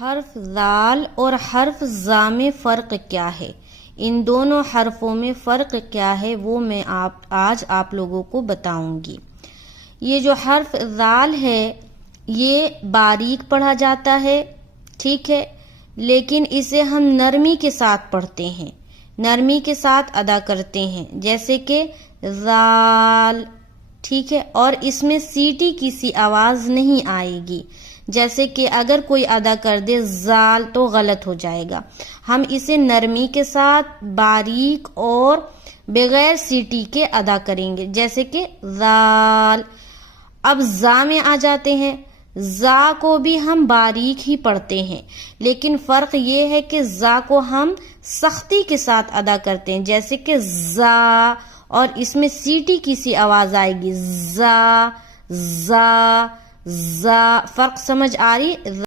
حرف ذال اور حرف زا میں فرق کیا ہے؟ ان دونوں حرفوں میں فرق کیا ہے وہ میں آج آپ لوگوں کو بتاؤں گی۔ یہ جو حرف ذال ہے یہ باریک پڑھا جاتا ہے، ٹھیک ہے، لیکن اسے ہم نرمی کے ساتھ پڑھتے ہیں، نرمی کے ساتھ ادا کرتے ہیں، جیسے کہ ذال، ٹھیک ہے، اور اس میں سیٹی کی سی آواز نہیں آئے گی، جیسے کہ اگر کوئی ادا کر دے زال تو غلط ہو جائے گا۔ ہم اسے نرمی کے ساتھ باریک اور بغیر سیٹی کے ادا کریں گے، جیسے کہ زال۔ اب زا میں آ جاتے ہیں۔ زا کو بھی ہم باریک ہی پڑھتے ہیں، لیکن فرق یہ ہے کہ زا کو ہم سختی کے ساتھ ادا کرتے ہیں، جیسے کہ زا، اور اس میں سیٹی کی سی آواز آئے گی، زا زا زا۔ فرق سمجھ آ رہی؟